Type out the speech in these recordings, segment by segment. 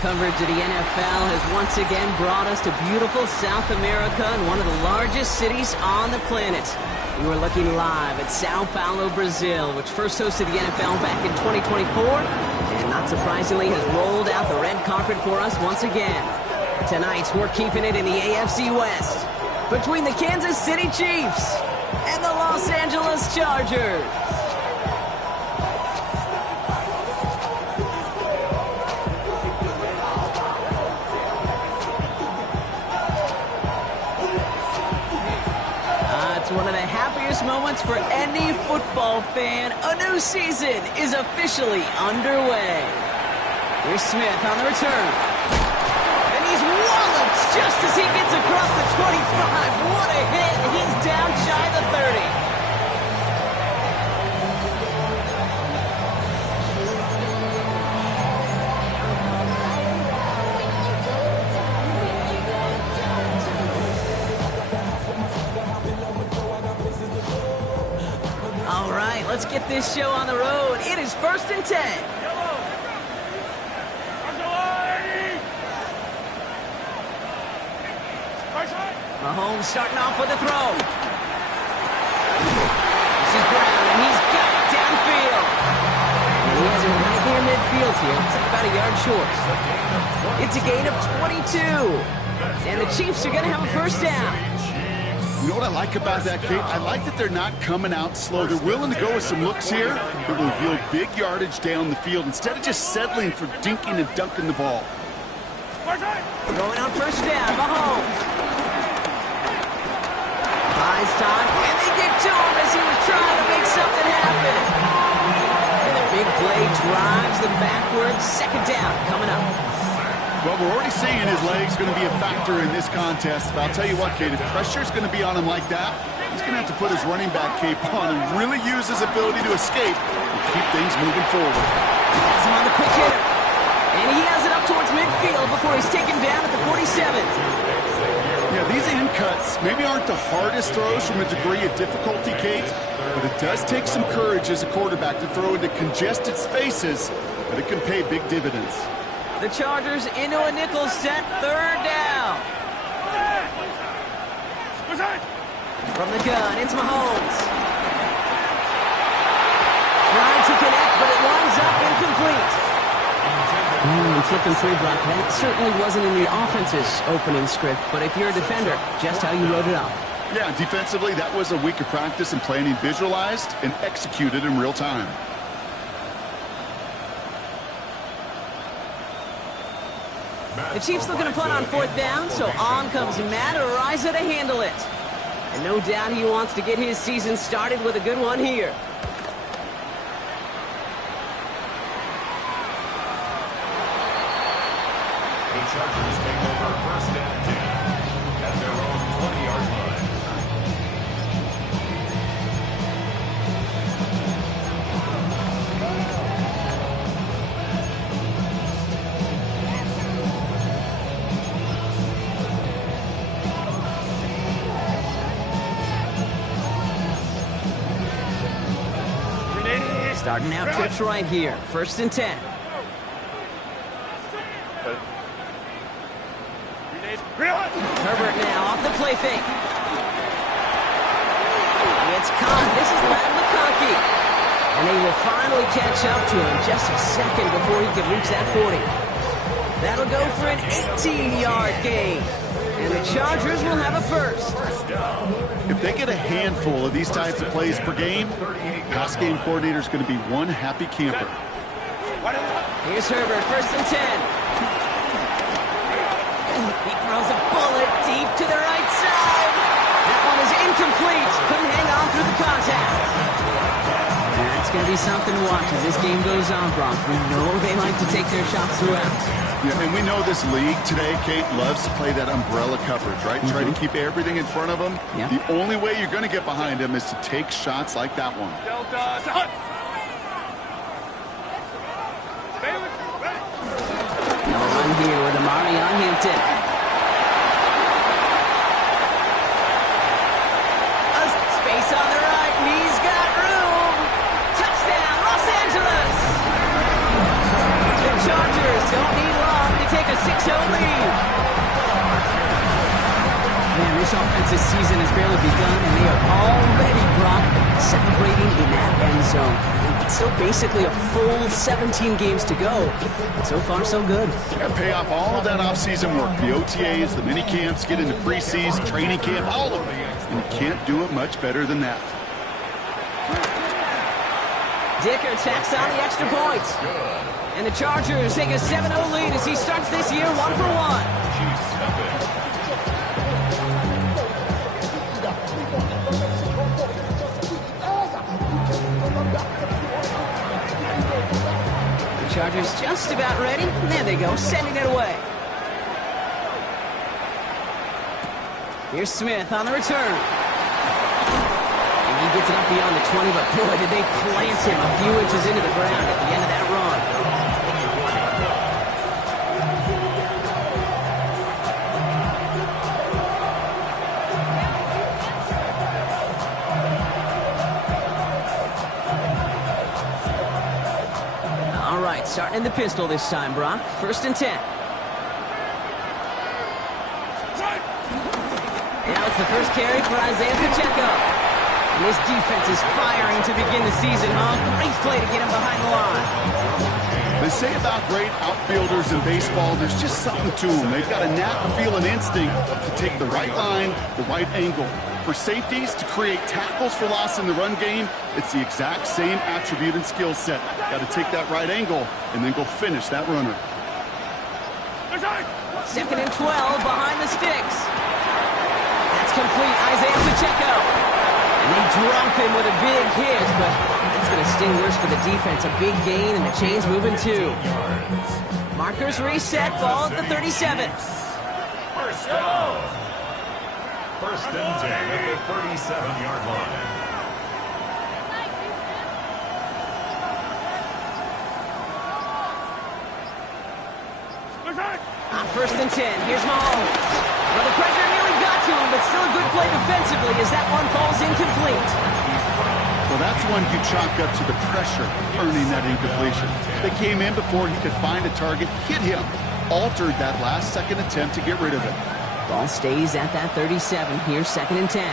Coverage of the NFL has once again brought us to beautiful South America and one of the largest cities on the planet. We were looking live at Sao Paulo, Brazil, which first hosted the NFL back in 2024, and not surprisingly has rolled out the red carpet for us once again. Tonight, we're keeping it in the AFC West between the Kansas City Chiefs and the Los Angeles Chargers. One of the happiest moments for any football fan. A new season is officially underway. Here's Smith on the return. And he's walloped just as he gets across the 25. What a hit. He's down shy of the 30. Let's get this show on the road. It is 1st and 10. Mahomes starting off with a throw. This is Brown, and he's got it downfield. And he has it right near midfield here. It's about a yard short. It's a gain of 22. And the Chiefs are going to have a first down. You know what I like about that, Kate? I like that they're not coming out slow. They're willing to go with some looks here that will yield big yardage down the field instead of just settling for dinking and dunking the ball. Going on first down, Mahomes. Buys time, and they get to him as he was trying to make something happen. And the big play drives them backwards. Second down coming up. Well, we're already seeing his legs going to be a factor in this contest. But I'll tell you what, Kate, if pressure's going to be on him like that, he's going to have to put his running back cape on and really use his ability to escape and keep things moving forward. Has him on the quick hitter. And he has it up towards midfield before he's taken down at the 47. Yeah, these in cuts maybe aren't the hardest throws from a degree of difficulty, Kate, but it does take some courage as a quarterback to throw into congested spaces, but it can pay big dividends. The Chargers into a nickel set, third down. From the gun, it's Mahomes. Trying to connect, but it winds up incomplete. Flipping through, Brock, that certainly wasn't in the offense's opening script, but if you're a defender, just how you wrote it up. Yeah, defensively, that was a week of practice and planning visualized and executed in real time. The Chiefs looking to punt on fourth down, so on comes Matt Araiza to handle it. And no doubt he wants to get his season started with a good one here. The Chargers take over first and 10 at their own 20-yard line. Starting out trips right here. 1st and 10. Herbert now off the play fake. It's caught. This is Ladd McConkey. And they will finally catch up to him just a second before he can reach that 40. That'll go for an 18-yard gain. And the Chargers will have a first. If they get a handful of these types of plays per game, pass game coordinator is going to be one happy camper. Here's Herbert, 1st and 10. He throws a bullet deep to the right side. That one is incomplete. Couldn't hang on through the contact. That's going to be something to watch as this game goes on, Brock. We know they like to take their shots throughout. Yeah, and we know this league today, Kate, loves to play that umbrella coverage, right? Try to keep everything in front of them. Yeah. The only way you're going to get behind them is to take shots like that one. No run here with Amari on Hampton. A space on the right, and he's got room. Touchdown, Los Angeles! The Chargers don't need long to take this season has barely begun, and they are already, Brock, celebrating in that end zone. It's still basically a full 17 games to go. But so far, so good. Yeah, pay off all of that offseason work. The OTAs, the mini camps, get into preseason, training camp, all of it. And you can't do it much better than that. Dicker tacks on the extra point. And the Chargers take a 7-0 lead as he starts this year 1-for-1. The Chargers just about ready. And there they go, sending it away. Here's Smith on the return. And he gets it up beyond the 20, but boy, did they plant him a few inches into the ground at the end of that run. All right, starting in the pistol this time, Brock. 1st and 10. Now it's the first carry for Isaiah Pacheco. And this defense is firing to begin the season, huh? Great play to get him behind the line. They say about great outfielders in baseball, there's just something to them. They've got a knack, a feel, and instinct to take the right line, the right angle. For safeties, to create tackles for loss in the run game, it's the exact same attribute and skill set. Got to take that right angle and then go finish that runner. 2nd and 12 behind the sticks. That's complete, Isaiah Pacheco. And they drop him with a big hit, but it's going to sting worse for the defense. A big gain, and the chain's moving too. Markers reset, ball at the 37. First down. 1st and 10 at the 37-yard line. On 1st and 10, here's Mahomes. Well, the pressure nearly got to him, but still a good play defensively as that one falls incomplete. Well, that's one you chalk up to the pressure earning that incompletion. They came in before he could find a target, hit him, altered that last-second attempt to get rid of it. Ball stays at that 37. Here's 2nd and 10. They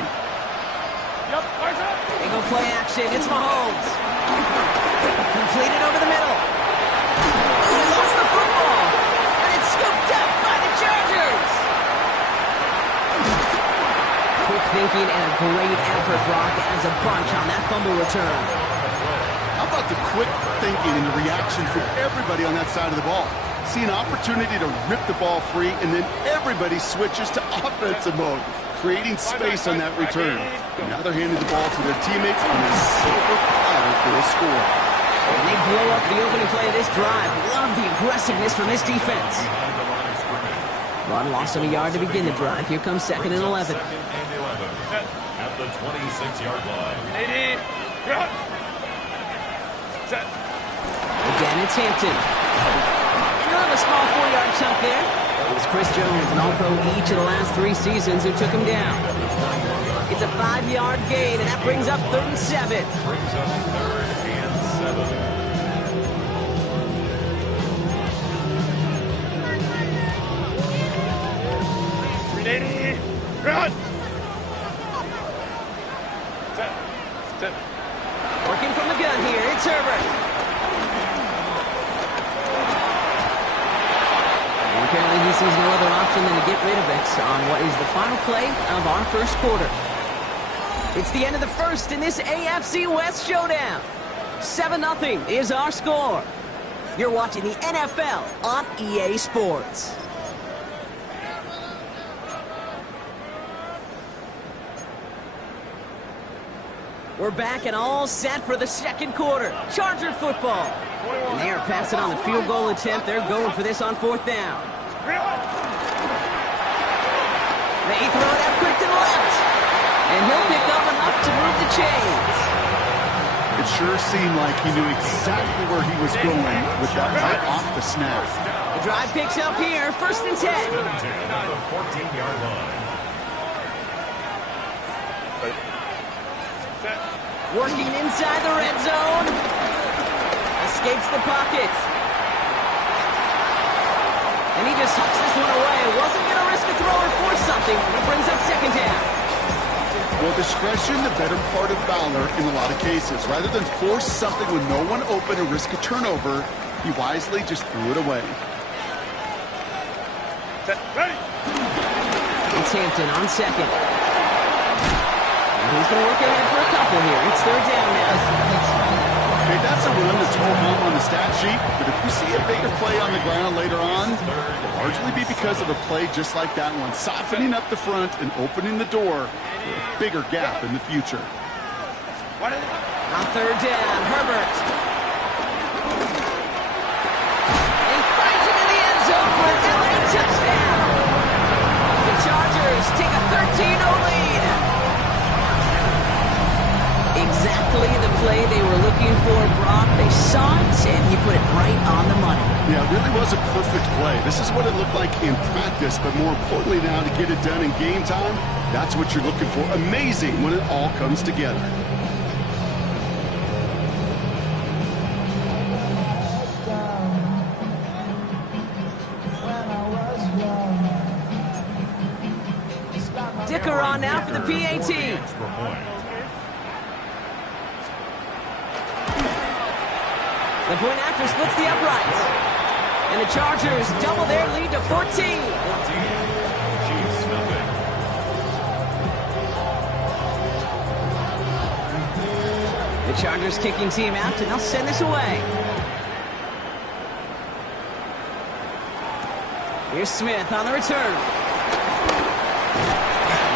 go play action. It's Mahomes. Completed over the middle. He lost the football. And it's scooped up by the Chargers. Quick thinking and a great effort, Brock, adds a bunch on that fumble return. How about the quick thinking and the reaction from everybody on that side of the ball? See an opportunity to rip the ball free, and then everybody switches to offensive mode, creating space on that return. Now they're handing the ball to their teammates on a silver platter for a score. And they blow up the opening play of this drive. Love the aggressiveness from this defense. Run loss of a yard to begin the drive. Here comes 2nd and 11. 2nd and 11 at the 26-yard line. Again, it's Hampton. A small 4-yard chunk there. It was Chris Jones, an All-Pro each of the last 3 seasons, who took him down. It's a 5-yard gain, and that brings up 3rd and 7. Brings up 3rd and 7. Working from the gun here, it's Herbert. Apparently he sees no other option than to get rid of it on what is the final play of our 1st quarter. It's the end of the 1st in this AFC West showdown. 7-0 is our score. You're watching the NFL on EA Sports. We're back and all set for the 2nd quarter. Charger football. And they are passing on the field goal attempt. They're going for this on 4th down. They throw it out quick to the left. And he'll pick up enough to move the chains. It sure seemed like he knew exactly where he was going with that right off the snap. The drive picks up here, 1st and 10. 1st and 10 at the 14-yard line. Working inside the red zone. Escapes the pocket. And he just hucks this one away. Wasn't going to risk a throw or force something. It brings up 2nd down. Well, discretion, the better part of valor in a lot of cases. Rather than force something with no one open or risk a turnover, he wisely just threw it away. It's Hampton on second. And he's going to work ahead for a couple here. It's third down now. Okay, that's a run that's all home on the stat sheet, but if you see a bigger play on the ground later on, it'll largely be because of a play just like that one, softening up the front and opening the door for a bigger gap in the future. On third down, Herbert. He finds it in the end zone for an LA touchdown. The Chargers take a 13-0 lead. Exactly the play they were looking for, Brock. They saw it, and he put it right on the money. Yeah, it really was a perfect play. This is what it looked like in practice, but more importantly now to get it done in game time, that's what you're looking for. Amazing when it all comes together. Dicker on now for the PAT. The point after splits the uprights. And the Chargers double their lead to 14. The Chargers kicking team out, and they'll send this away. Here's Smith on the return.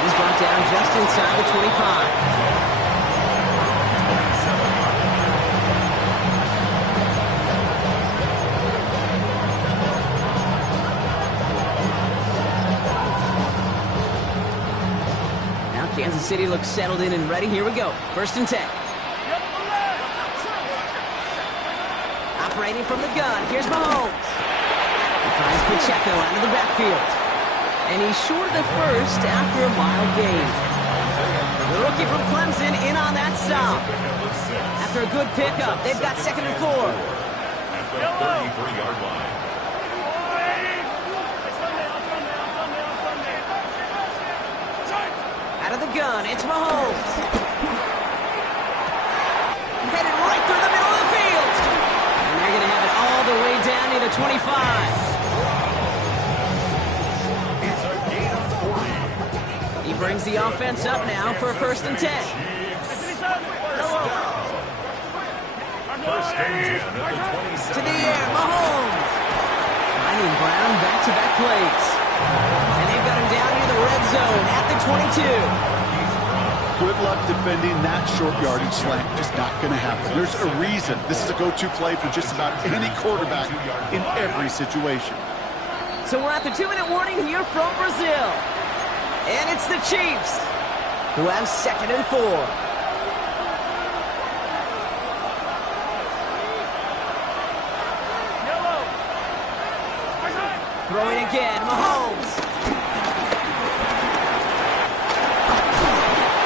He's brought down just inside the 25. Kansas City looks settled in and ready. Here we go. 1st and 10. Operating from the gun. Here's Mahomes. He finds Pacheco out of the backfield. And he's short of the first after a mild gain. The rookie from Clemson in on that stop. After a good pickup, they've got 2nd and 4. At the 33-yard line. Out of the gun, it's Mahomes. Headed right through the middle of the field. And they're going to have it all the way down near the 25. It's a gain of 40. He brings the offense up now for 1st and 10. First and 10 at the 27. To the air, Mahomes. Finding Brown back-to-back plays. And they've got him down near the red zone at the 22. Good luck defending that short yardage slant. Just not going to happen. There's a reason this is a go-to play for just about any quarterback in every situation. So we're at the 2-minute warning here from Brazil. And it's the Chiefs who have 2nd and 4. Throwing again, Mahomes.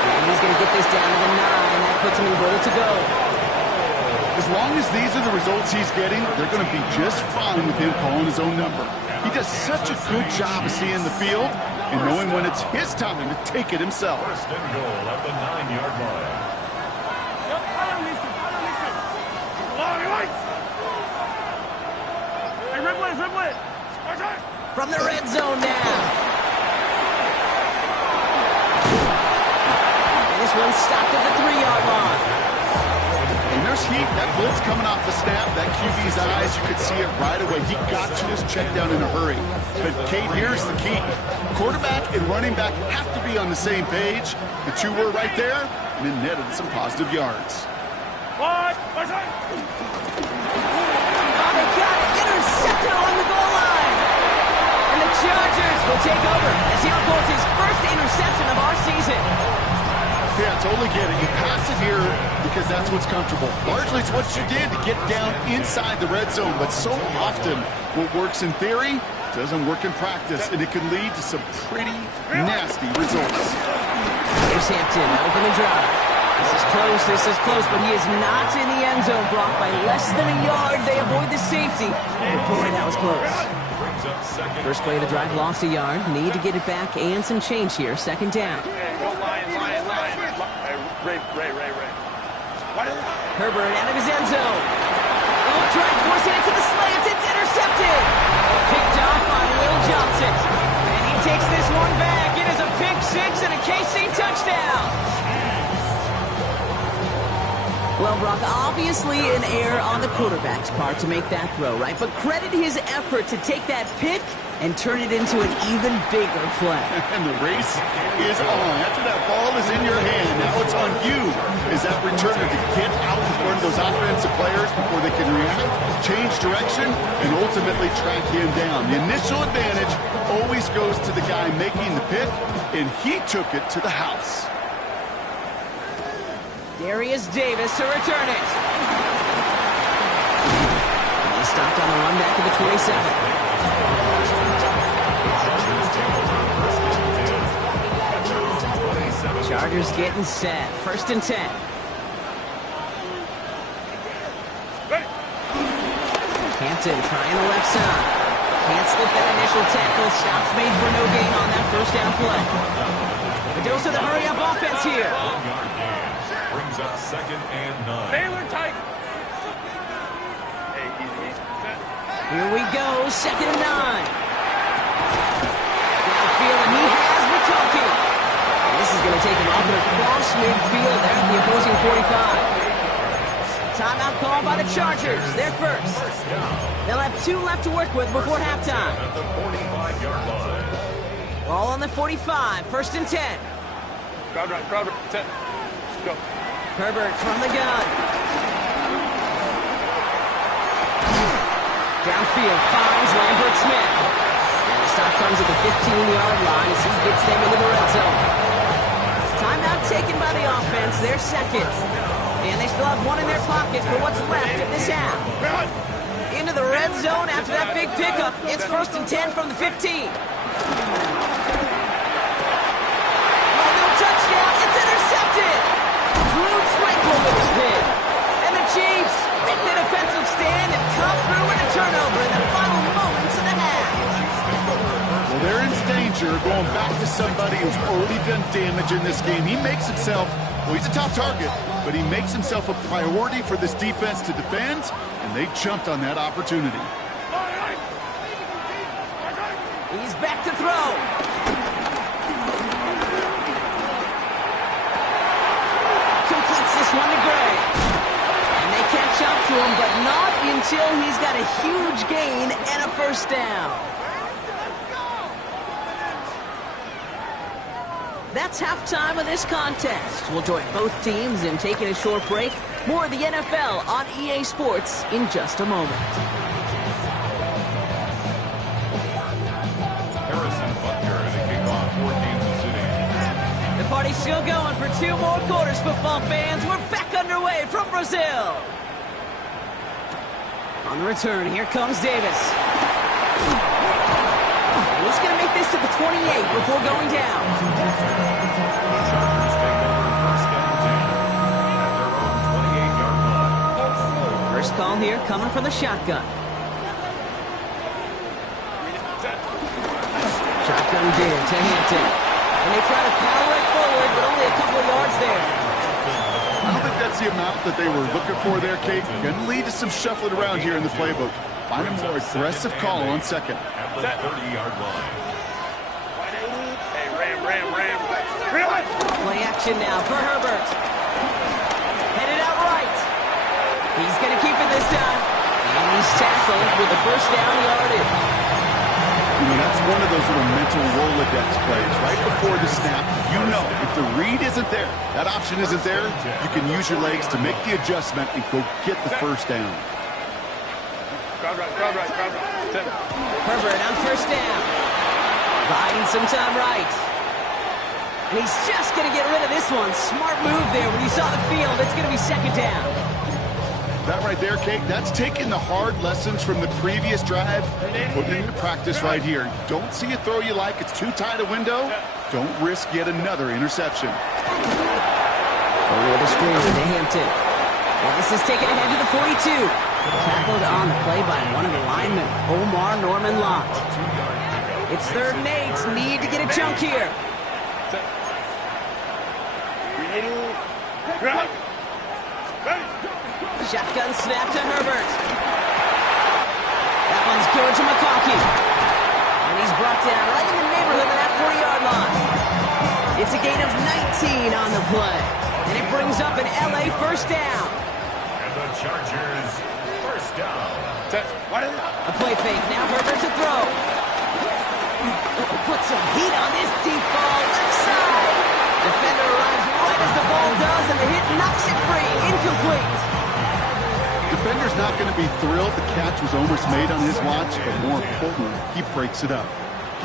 And he's going to get this down to the 9. That puts him in goal to go. As long as these are the results he's getting, they're going to be just fine with him calling his own number. He does such a good job of seeing the field and knowing when it's his time to take it himself. First and goal at the 9-yard line. From the red zone now. And this one's stopped at the 3-yard line. And there's heat. That blitz coming off the snap. That QB's eyes, you could see it right away. He got to this check down in a hurry. But, Kate, here's the key. Quarterback and running back have to be on the same page. The two were right there, and it netted some positive yards. Oh, they got it. Intercepted on the goal line. And the Chargers will take over as he records his first interception of our season. Yeah, totally get it. You pass it here because that's what's comfortable. Largely, it's what you did to get down inside the red zone. But so often, what works in theory doesn't work in practice, and it can lead to some pretty nasty results. Here's Hampton, open the drive. This is close, but he is not in the end zone, Brock. By less than a yard, they avoid the safety. And boy, that was close. First play of the drive, lost a yard. Need to get it back and some change here. 2nd down. Herbert out of his end zone. Oh, trying forcing it to the slant. It's intercepted. Picked off by Will Johnson. And he takes this one back. It is a pick six and a KC touchdown. Well, Brock, obviously an error on the quarterback's part to make that throw, right? But credit his effort to take that pick and turn it into an even bigger play. And the race is on. After that ball is in your hand, now it's on you as that returner to get out in front of those offensive players before they can react, change direction, and ultimately track him down. The initial advantage always goes to the guy making the pick, and he took it to the house. Darius Davis to return it. He stopped on the run back to the 27. Chargers getting set. 1st and 10. Hampton trying the left side. Can't slip that initial tackle. Stops made for no gain on that 1st down play. Mendoza the hurry-up offense here. Brings up 2nd and 9. Baylor tight. Here we go, 2nd and 9. Downfield, and he has McConkey. And this is going to take him up and across midfield there at the opposing 45. Timeout called by the Chargers. They're first. They'll have 2 left to work with before halftime. At the 45-yard line. Ball on the 45, 1st and 10. Crowd right, set. Let's go. Herbert from the gun. Downfield finds Lambert Smith. And the stop comes at the 15-yard line as he gets them into the red zone. Timeout taken by the offense, their second. And they still have 1 in their pocket for what's left of this half. Into the red zone after that big pickup. It's 1st and 10 from the 15. Touchdown, it's intercepted! Drew Tranquill with the pick. And the Chiefs make the defensive stand and come through with a turnover in the final moments of the half. Well, they're in danger going back to somebody who's already done damage in this game. He makes himself, well, he's a top target, but he makes himself a priority for this defense to defend, and they jumped on that opportunity. He's back to throw. This one to Gray. And they catch up to him, but not until he's got a huge gain and a 1st down. That's halftime of this contest. We'll join both teams in taking a short break. More of the NFL on EA Sports in just a moment. Harrison Butker to kick off for Kansas City. The party's still going for 2 more quarters, football fans. We're back underway from Brazil. On the return, here comes Davis. And he's going to make this to the 28 before going down. Chargers take over 1st and 10 at their own 28-yard line. First call here coming from the shotgun. Shotgun give to Hampton. And they try to power it forward, but only a couple of yards there. I don't think that's the amount that they were looking for there, Kate. Going to lead to some shuffling around here in the playbook. Find a more aggressive call on 2nd. At the 30-yard line. Hey, Ram. Play action now for Herbert. Headed out right. He's going to keep it this time. And he's tackled with the 1st down yardage. You know, that's one of those little mental Rolodex plays. Right before the snap, you know if the read isn't there, that option isn't there, you can use your legs to make the adjustment and go get the 1st down. Crowd right. Set. Herbert on 1st down. Buying some time right. And he's just going to get rid of this one. Smart move there. When you saw the field, it's going to be 2nd down. That right there, Kate, that's taking the hard lessons from the previous drive, putting it into practice right here. Don't see a throw you like, it's too tight a window. Don't risk yet another interception. Over the screen to Hampton. And this is taken ahead to the 42. Tackled on the play by one of the linemen, Omar Norman Lott. It's 3rd and 8. Need to get a chunk here. Shotgun snap to Herbert. That one's good to McConkey. And he's brought down right in the neighborhood of that 40-yard line. It's a gain of 19 on the play. And it brings up an LA first down. And the Chargers first down. A play fake. Now Herbert to throw. Put some heat on this deep ball. Left side. Defender arrives right as the ball does, and the hit knocks it free. Incomplete. Defender's not going to be thrilled the catch was almost made on his watch, but more importantly, he breaks it up.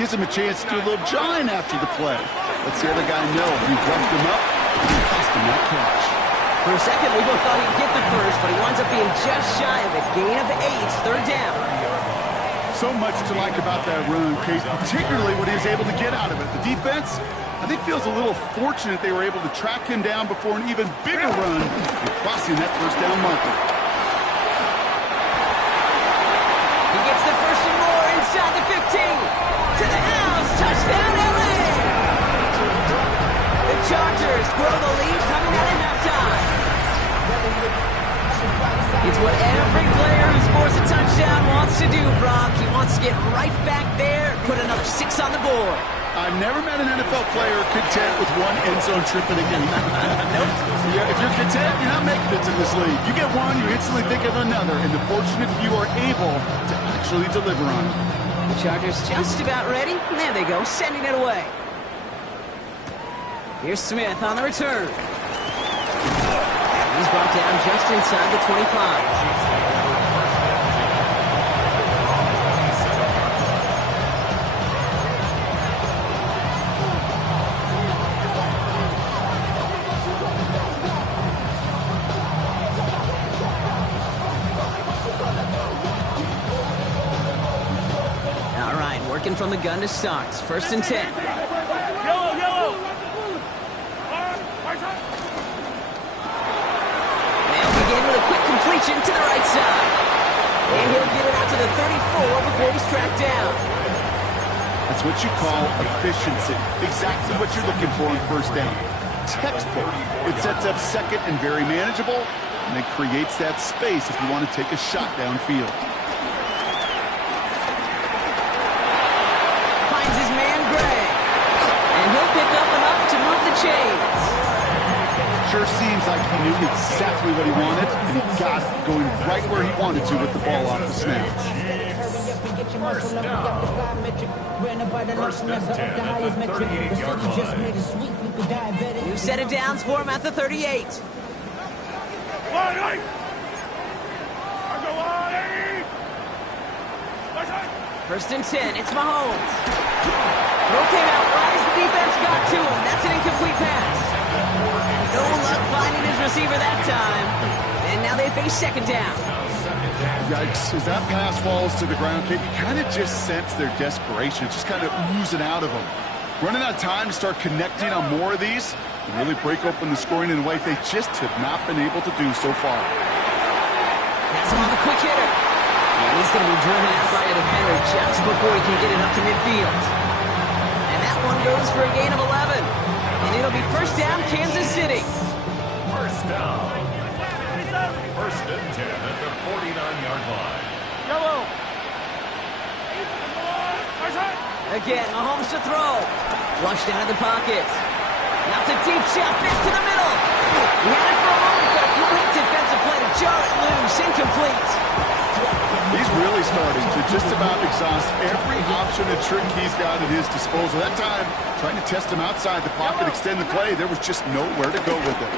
Gives him a chance to do a little jawing after the play. Lets the other guy know he roughed him up and cost him that catch. For a second, we both thought he'd get the first, but he winds up being just shy of a gain of 8, third down. So much to like about that run, Kate, particularly what he was able to get out of it. The defense, I think, feels a little fortunate they were able to track him down before an even bigger run and crossing that first down marker. He gets the first and more inside the 15. To the house, touchdown LA! The Chargers grow the lead coming out of halftime. It's what every player who scores a touchdown wants to do, Brock. He wants to get right back there and put another 6 on the board. I've never met an NFL player content with one end zone trip in a game. Nope. Yeah, if you're content, you're not making it to this league. You get one, you instantly think of another, and the fortunate few are able to actually deliver on it. The Chargers just about ready. And there they go, sending it away. Here's Smith on the return. He's brought down just inside the 25. All right, working from the gun to start. First and 10. Yellow. Begin with a quick completion to the right side. And he'll get it out to the 34 before he's tracked down. That's what you call efficiency. Exactly what you're looking for on first down. Textbook. It sets up second and very manageable, and it creates that space if you want to take a shot downfield. Finds his man Gray. And he'll pick up enough to move the chains. Sure seems like he knew exactly what he wanted, and he got it going right where he wanted to with the ball off the snap. First down. First and 10 at the 38-yard line. You set it down for him at the 38. First and 10, it's Mahomes. Throw came out right as the defense got to him. That's an incomplete pass. No luck finding his receiver that time. And now they face second down. Yikes. As that pass falls to the ground, Kate, you kind of just sense their desperation. It's just kind of oozing out of them. Running out of time to start connecting on more of these and really break open the scoring in a way they just have not been able to do so far. That's him on the quick hitter. And he's going to be driven out by a defender just before he can get it up to midfield. And that one goes for a gain of 11. And it'll be first down, Kansas City. First down. First and 10 at the 49-yard line. Again, Mahomes to throw. Flushed out of the pocket. Now it's a deep shot back to the middle. He had it for a moment, but a great defensive play to jar it loose. Incomplete. He's really starting to just about exhaust every option and trick he's got at his disposal. That time, trying to test him outside the pocket, extend the play, there was just nowhere to go with it.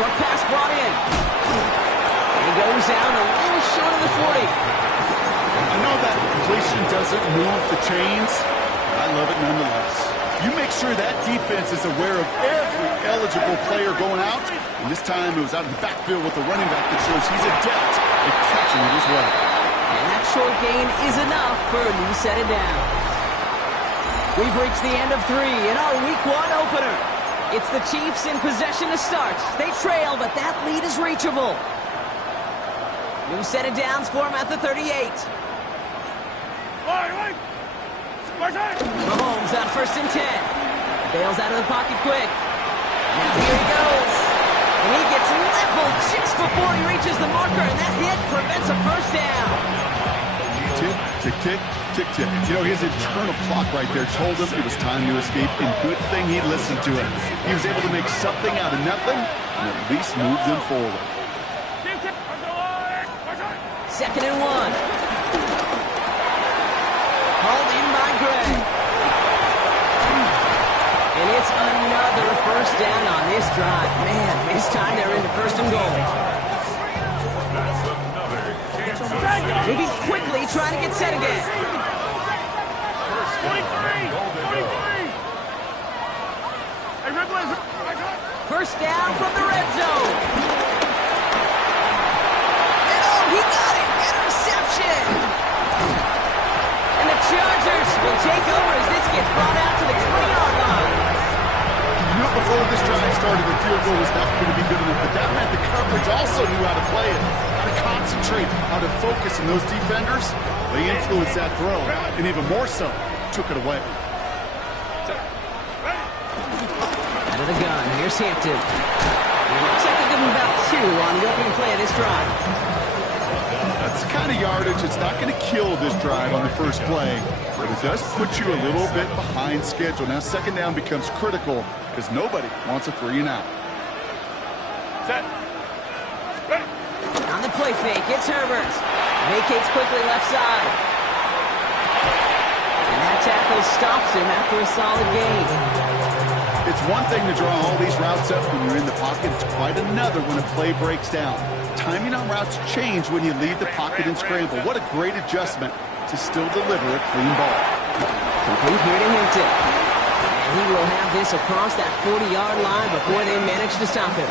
Short pass brought in. And he goes down a little short of the 40. I know that completion doesn't move the chains, but I love it nonetheless. You make sure that defense is aware of every eligible player going out, and this time it was out of the backfield with the running back that shows he's adept at catching it as well. And that short gain is enough for a new set of downs. We've reached the end of 3 in our Week 1 opener. It's the Chiefs in possession to start. They trail, but that lead is reachable. New set of downs for him at the 38. Mahomes on first and 10. Bails out of the pocket quick. Now here he goes. And he gets leveled just before he reaches the marker, and that hit prevents a first down. Tick, tick, tick, tick, tick. You know, his internal clock right there told him it was time to escape, and good thing he listened to it. He was able to make something out of nothing and at least move them forward. 2nd and 1. Hauled in by Gray. And it's another first down on this drive. Man, this time they're into 1st and goal. Maybe quickly trying to get set again. 1st down from the red zone. And oh, he got it! Interception! And the Chargers will take over as this gets brought out to the 20-yard line. You knew before this drive started the field goal was not going to be good enough, but that meant the coverage also knew how to play it, how to concentrate, how to focus, and those defenders, they influenced that throw, and even more so, took it away. Out of the gun, here's Hampton. It looks like they give him about 2 on the opening play of this drive. That's the kind of yardage that's not going to kill this drive on the first play, but it does put you a little bit behind schedule. Now 2nd down becomes critical because nobody wants a 3 and out. Set. Ready. On the play fake, it's Herbert. Vacates quickly left side. And that tackle stops him after a solid gain. It's one thing to draw all these routes up when you're in the pocket. It's quite another when a play breaks down. Timing on routes change when you leave the pocket and scramble. What a great adjustment to still deliver a clean ball. Complete here to Hampton. And he will have this across that 40-yard line before they manage to stop him.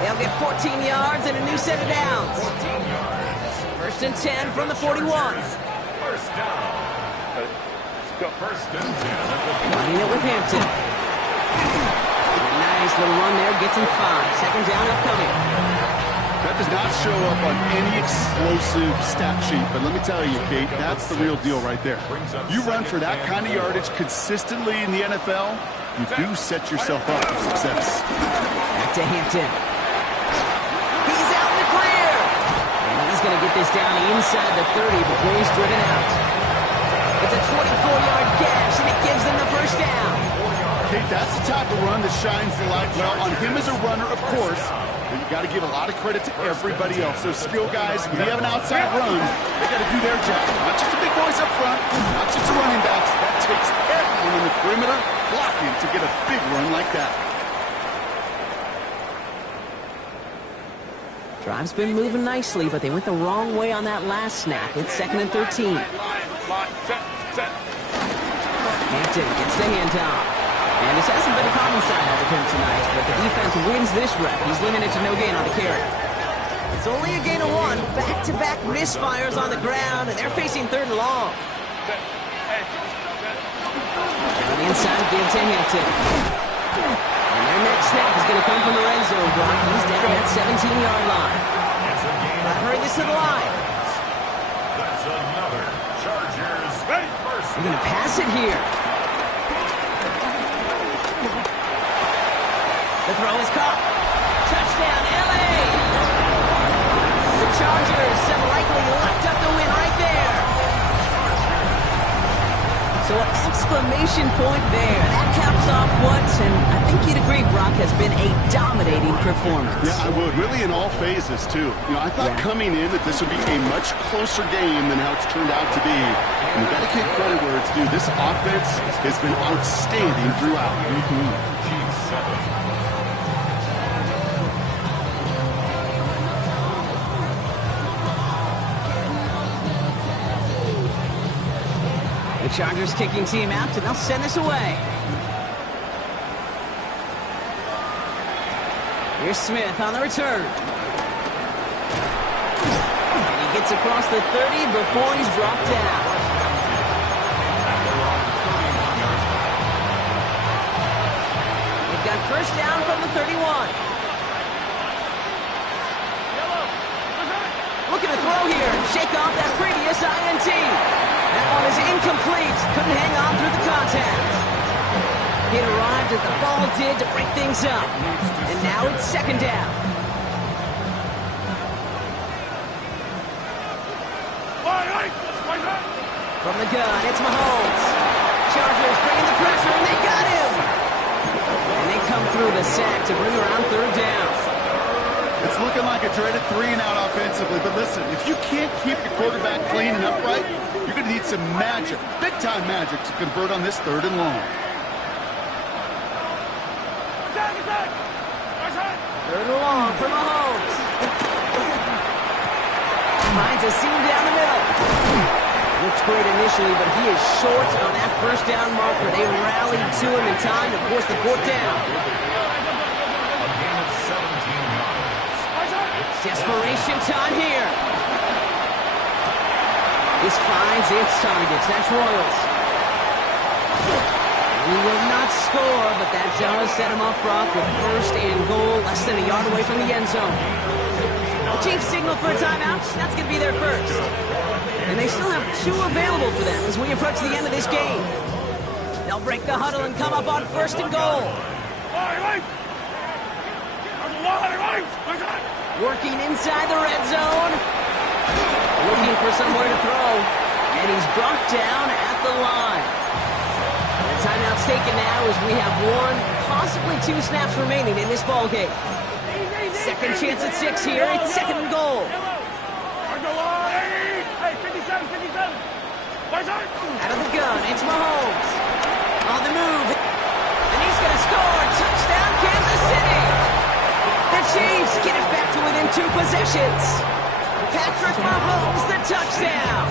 They'll get 14 yards and a new set of downs. 1st and 10 from the 41. First down. Go. 1st and 10. Running it with Hampton. Nice little run there, gets him 5. 2nd down upcoming. That does not show up on any explosive stat sheet, but let me tell you, Kate, that's the real deal right there. You run for that kind of yardage consistently in the NFL, you do set yourself up for success. Back to Hampton. He's out in the clear. And he's going to get this down inside the 30 before he's driven out. It's a 24-yard gash, and it gives them the first down. Kate, that's the type of run that shines the light well on him as a runner, of course, but you got to give a lot of credit to everybody else. Those skill guys, when you have an outside run, they got to do their job. Not just the big boys up front, not just the running backs. That takes everyone in the perimeter blocking to get a big run like that. Drive's been moving nicely, but they went the wrong way on that last snap. It's 2nd and 13. Line. Set. Set. Hampton gets the handoff. And this hasn't been a common side out of him tonight, but the defense wins this rep. He's limited to no gain on the carry. It's only a gain of 1. Back-to-back misfires on the ground, and they're facing 3rd and long. Set. Hey. Set. On the inside, give to Hampton. And their next snap is going to come from the red zone block. He's down at 17-yard line. Hurry this to the line. That's another Chargers. Ready. They're going to pass it here. The throw is caught. Touchdown, L.A. The Chargers have likely locked up the win right there. So an exclamation point there. That caps off what, and I think you'd agree, Brock, has been a dominating performance. Yeah, I would. Really in all phases, too. You know, I thought coming in that this would be a much closer game than how it's turned out to be. And you've got to give credit where it's due. This offense has been outstanding throughout. G7. The Chargers kicking team out, and they'll send this away. Here's Smith on the return. And he gets across the 30 before he's dropped down. They've got 1st down from the 31. Looking to throw here and shake off that previous INT. That one is incomplete. Couldn't hang on through the contact. It arrived as the ball did to break things up. And now it's second down. From the gun, it's Mahomes. Chargers bringing the pressure, and they got him! And they come through the sack to bring around third down. It's looking like a dreaded 3-and-out offensively, but listen, if you can't keep your quarterback clean and upright, you're going to need some magic, big-time magic, to convert on this 3rd and long. 3rd and long for Mahomes. Finds a seam down the middle. Looks great initially, but he is short on that first down marker. They rallied to him in time to force the 4th down. A gain of 17 yards. Desperation time here. This finds its targets. That's Royals. He will not score, but that does set him up, Brock, with 1st and goal, less than a yard away from the end zone. The Chiefs signal for a timeout. That's going to be their first. And they still have 2 available for them as we approach the end of this game. They'll break the huddle and come up on 1st and goal. Working inside the red zone. Looking for somewhere to throw. And he's brought down at the line. The timeout's taken now as we have 1, possibly 2 snaps remaining in this ball game. Second chance at 6 here. It's 2nd and goal. Out of the gun, it's Mahomes. On the move. And he's going to score. Touchdown, Kansas City. The Chiefs get it back to within 2 possessions. Patrick Mahomes, the touchdown.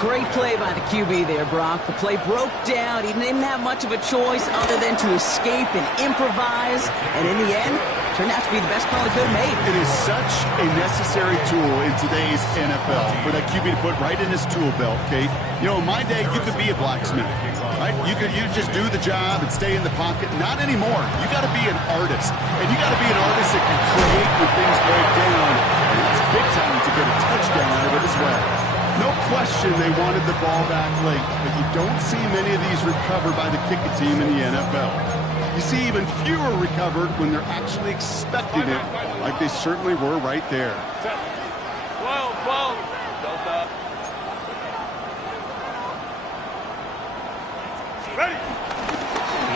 Great play by the QB there, Brock. The play broke down. He didn't have much of a choice other than to escape and improvise. And in the end, turned out to be the best call he could have made. It is such a necessary tool in today's NFL for that QB to put right in his tool belt, Kate. You know, in my day, you could be a blacksmith, right? You just do the job and stay in the pocket. Not anymore. You got to be an artist. And you got to be an artist that can create when things break down. And it's big time to get a touchdown out of it as well. No question they wanted the ball back late, but you don't see many of these recovered by the kicking team in the NFL. You see even fewer recovered when they're actually expecting it, like they certainly were right there. 12. Delta. Ready.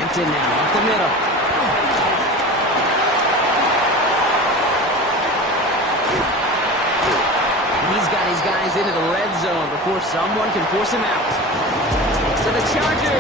Hampton now up the middle. He's got his guys into the red zone before someone can force him out. So the Chargers